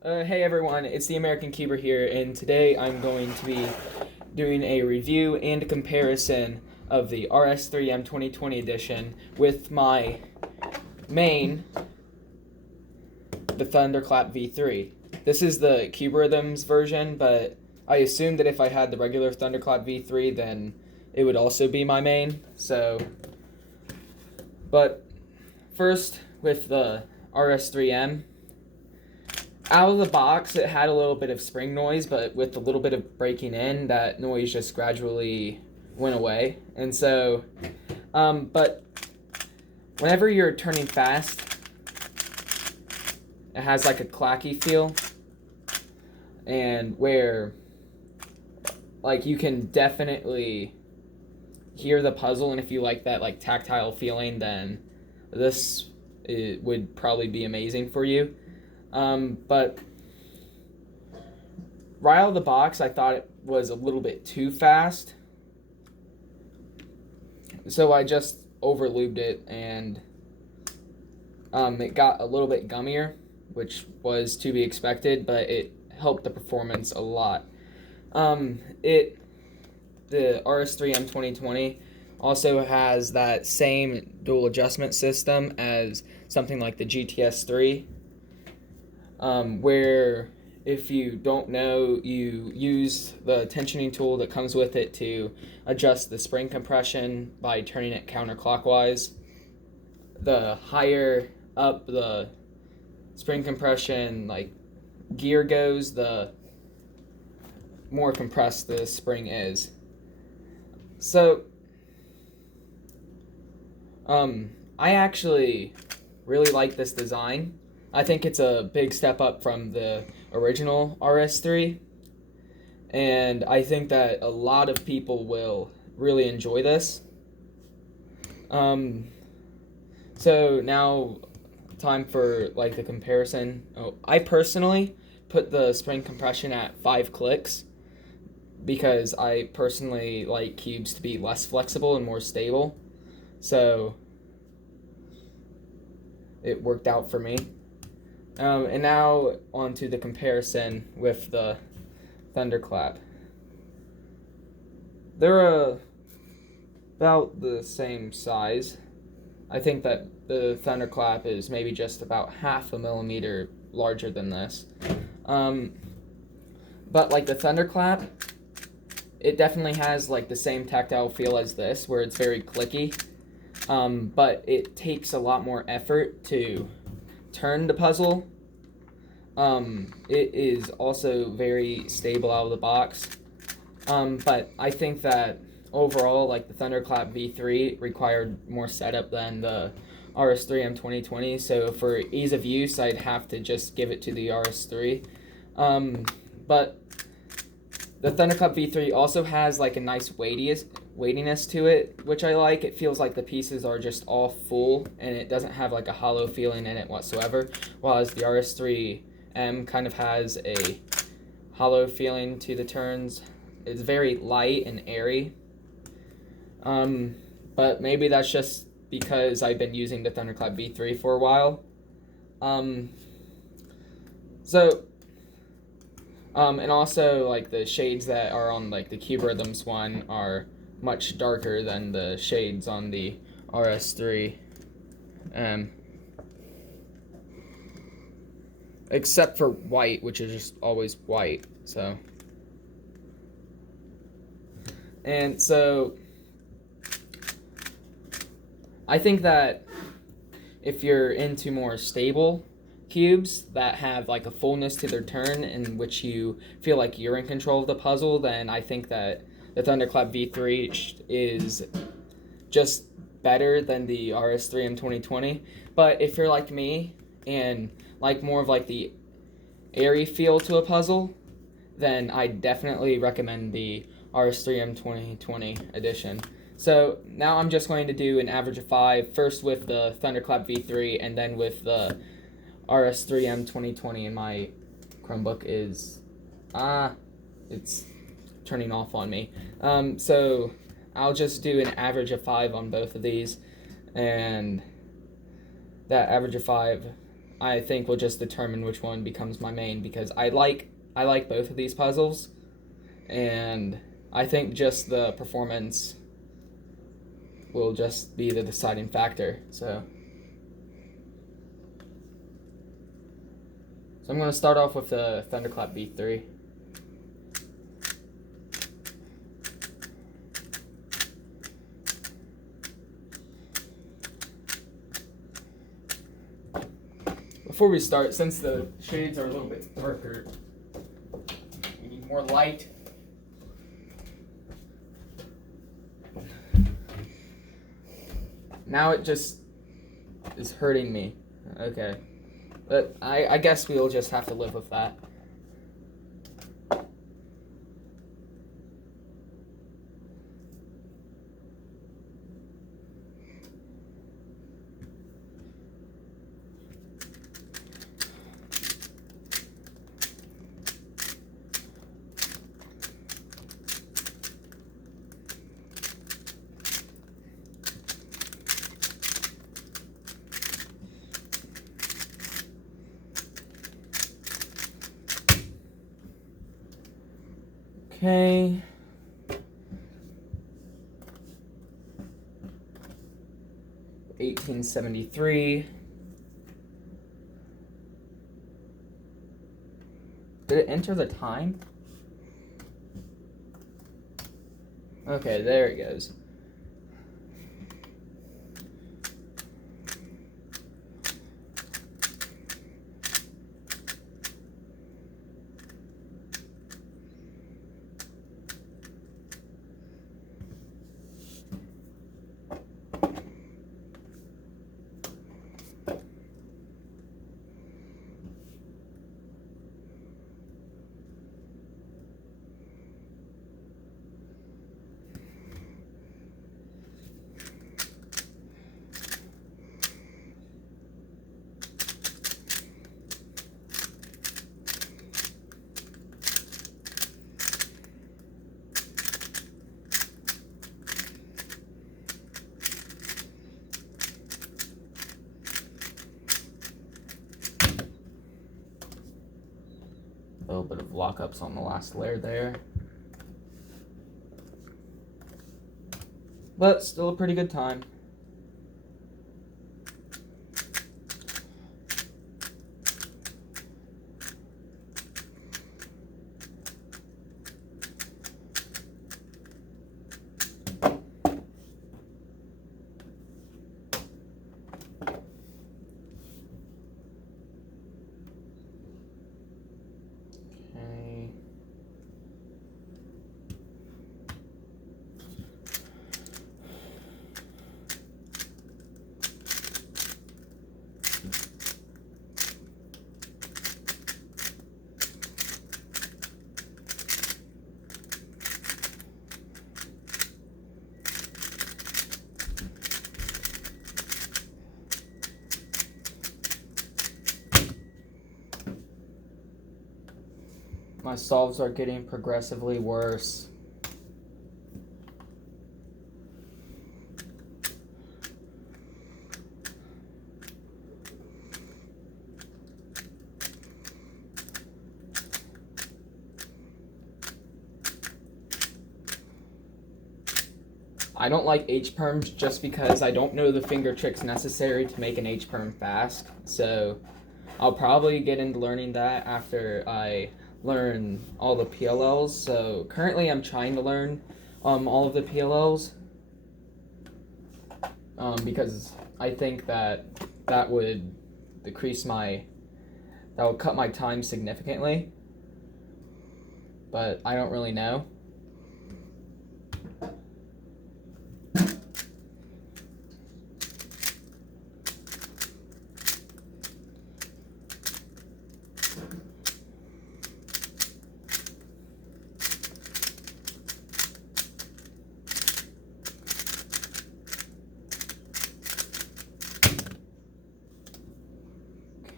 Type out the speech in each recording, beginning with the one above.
Hey everyone, it's the American Cuber here, and today I'm going to be doing a review and a comparison of the RS3M 2020 edition with my main, the Thunderclap V3. This is the Cuberhythms version, but I assumed that if I had the regular Thunderclap V3, then it would also be my main. But first with the RS3M. Out of the box, it had a little bit of spring noise, but with a little bit of breaking in, that noise just gradually went away. And so, but whenever you're turning fast, it has like a clacky feel, and where like you can definitely hear the puzzle, and if you like that like tactile feeling, then this would probably be amazing for you. But right out of the box, I thought it was a little bit too fast. So I just overlubed it, and it got a little bit gummier, which was to be expected, but it helped the performance a lot. The RS3M 2020 also has that same dual adjustment system as something like the GTS3. Where if you don't know, you use the tensioning tool that comes with it to adjust the spring compression by turning it counterclockwise. The higher up the spring compression like gear goes, the more compressed the spring is. So I actually really like this design. I think it's a big step up from the original RS3, and I think that a lot of people will really enjoy this. So now time for like the comparison. I personally put the spring compression at 5 clicks because I personally like cubes to be less flexible and more stable, so it worked out for me. And now on to the comparison with the Thunderclap. They're about the same size. I think that the Thunderclap is maybe just about half a millimeter larger than this. But like the Thunderclap, it definitely has like the same tactile feel as this, where it's very clicky. But it takes a lot more effort to turn the puzzle. It is also very stable out of the box. But I think that overall, like the Thunderclap V3 required more setup than the RS3M 2020. So for ease of use, I'd have to just give it to the RS3. But the Thunderclap V3 also has like a nice weightiness to it, which I like. It feels like the pieces are just all full, and it doesn't have like a hollow feeling in it whatsoever, whereas the RS3M kind of has a hollow feeling to the turns. It's very light and airy, but maybe that's just because I've been using the Thunderclap V3 for a while. And also like the shades that are on like the Cuberhythms one are much darker than the shades on the RS3, except for white, which is just always white. And so I think that if you're into more stable cubes that have like a fullness to their turn in which you feel like you're in control of the puzzle, then I think that the Thunderclap V3 is just better than the RS3M 2020. But if you're like me and like more of like the airy feel to a puzzle, then I definitely recommend the RS3M 2020 edition. So now I'm just going to do an average of 5, first with the Thunderclap V3 and then with the RS3M 2020, and my Chromebook is, it's turning off on me. So I'll just do an average of 5 on both of these, and that average of 5 I think will just determine which one becomes my main, because I like both of these puzzles, and I think just the performance will just be the deciding factor. So I'm going to start off with the Thunderclap V3. Before we start, since the shades are a little bit darker, we need more light. Now it just is hurting me. Okay. But I guess we'll just have to live with that. Okay. $18.73. Did it enter the time? Okay, there it goes. A little bit of lockups on the last layer there. But still a pretty good time. My solves are getting progressively worse. I don't like H-perms just because I don't know the finger tricks necessary to make an H-perm fast. So I'll probably get into learning that after I learn all the PLLs. So currently I'm trying to learn all of the PLLs because I think that would that would cut my time significantly, but I don't really know.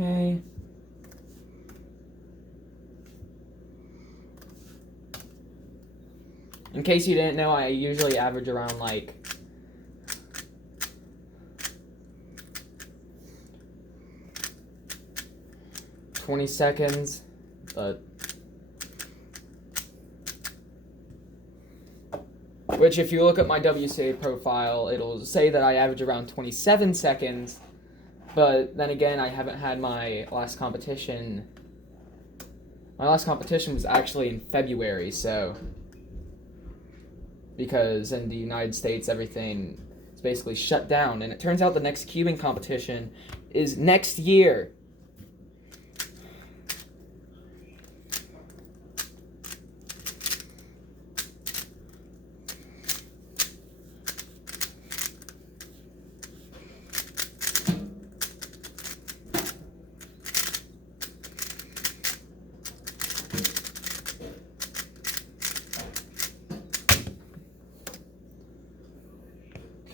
Okay. In case you didn't know, I usually average around like 20 seconds, but which if you look at my WCA profile, it'll say that I average around 27 seconds, but then again, I haven't had my last competition. My last competition was actually in February, so because in the United States, everything is basically shut down, and it turns out the next cubing competition is next year.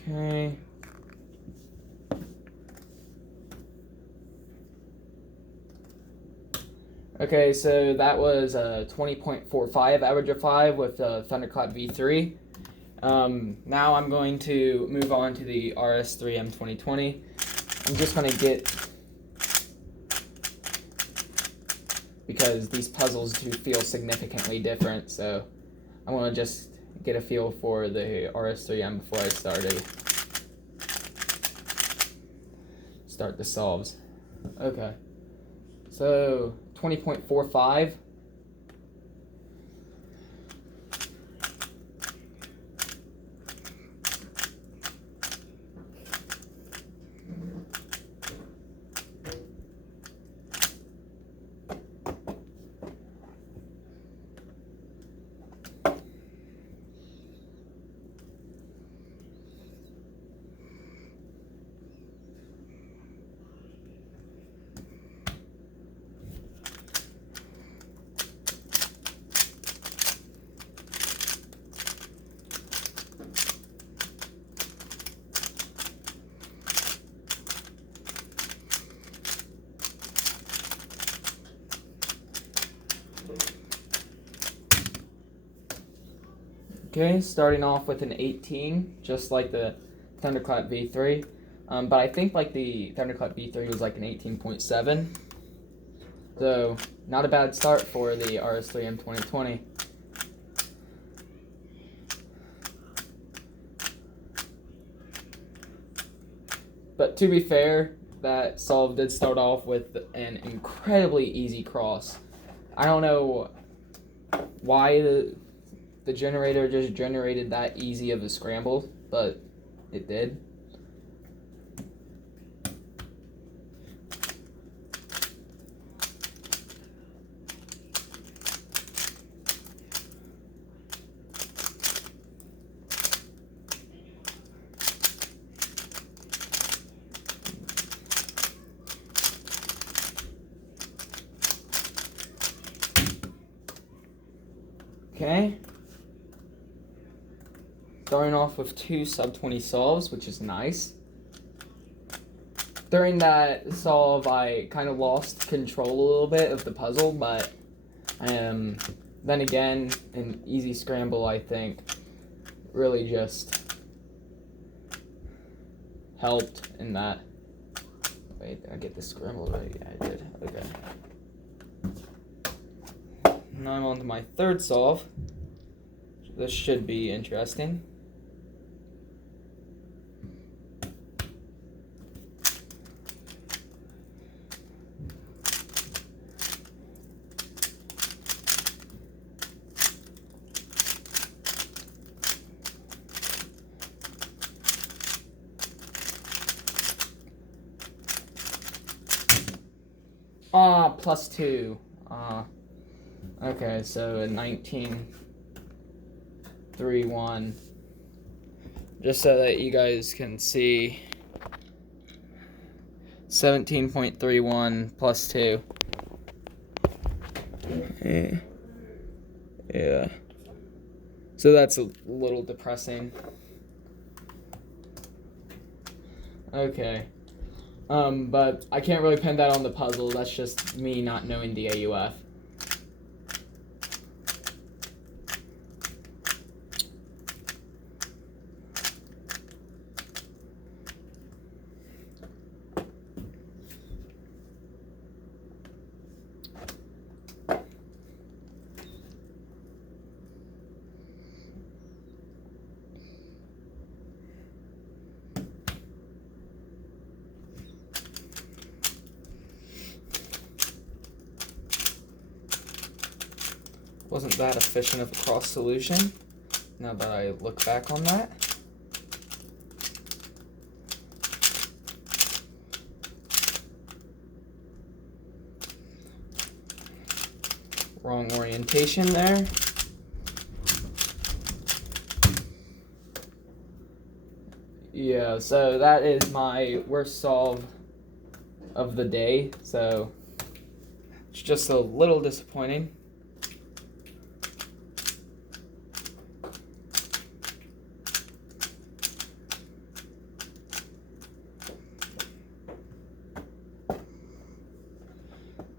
Okay. Okay, so that was a 20.45 average of 5 with the Thunderclap V3. Now I'm going to move on to the RS3M2020. I'm just going to get, because these puzzles do feel significantly different, so I want to just get a feel for the RS3M before I start the solves. Okay, so 20.45. Okay, starting off with an 18, just like the Thunderclap V3. But I think like the Thunderclap V3 was like an 18.7. So, not a bad start for the RS3M 2020. But to be fair, that solve did start off with an incredibly easy cross. I don't know why the generator just generated that easy of a scramble, but it did. Okay. Starting off with 2 sub-20 solves, which is nice. During that solve, I kind of lost control a little bit of the puzzle, but then again, an easy scramble, I think, really just helped in that. Wait, did I get the scramble right? Yeah, I did. Okay. Now I'm on to my third solve. This should be interesting. +2. Okay, so a 19.31. Just so that you guys can see. 17.31 +2. Yeah. So that's a little depressing. Okay. But I can't really pin that on the puzzle. That's just me not knowing the AUF. wasn't that efficient of a cross solution, now that I look back on that. Wrong orientation there. Yeah, so that is my worst solve of the day, so it's just a little disappointing.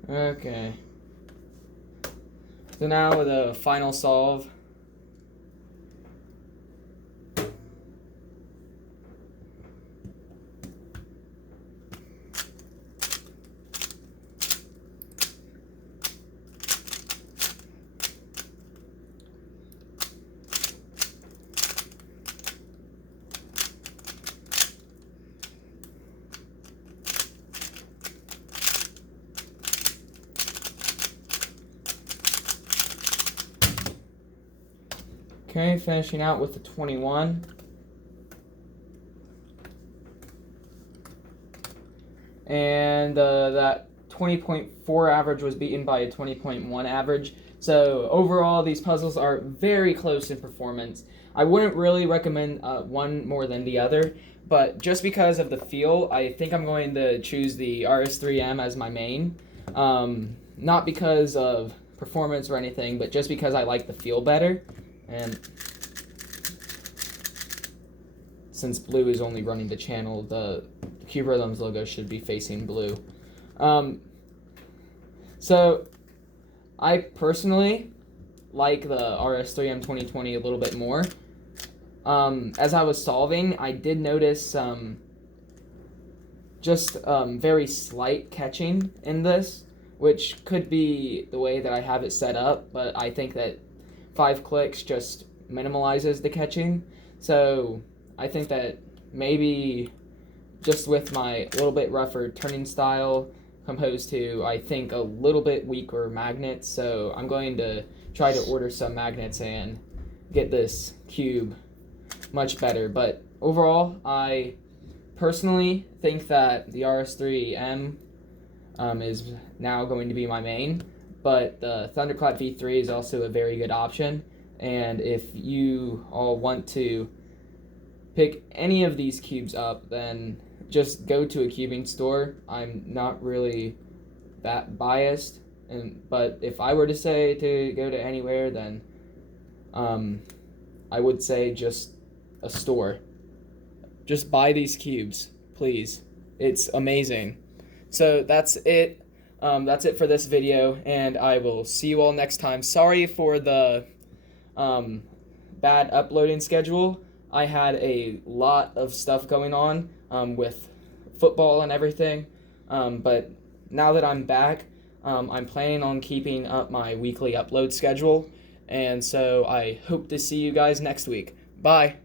Okay. So now the final solve. Okay, finishing out with the 21. And that 20.4 average was beaten by a 20.1 average. So overall, these puzzles are very close in performance. I wouldn't really recommend one more than the other, but just because of the feel, I think I'm going to choose the RS3M as my main. Not because of performance or anything, but just because I like the feel better. And since blue is only running the channel, the Cube Rhythms logo should be facing blue. So I personally like the RS3M 2020 a little bit more. As I was solving, I did notice just very slight catching in this, which could be the way that I have it set up, but I think that 5 clicks just minimalizes the catching. So I think that maybe just with my little bit rougher turning style composed to, I think, a little bit weaker magnets, so I'm going to try to order some magnets and get this cube much better. But overall, I personally think that the RS3M is now going to be my main, but the Thunderclap V3 is also a very good option. And if you all want to pick any of these cubes up, then just go to a cubing store. I'm not really that biased, but if I were to say to go to anywhere, then I would say just a store. Just buy these cubes, please. It's amazing. So that's it. That's it for this video, and I will see you all next time. Sorry for the bad uploading schedule. I had a lot of stuff going on with football and everything, but now that I'm back, I'm planning on keeping up my weekly upload schedule, and so I hope to see you guys next week. Bye!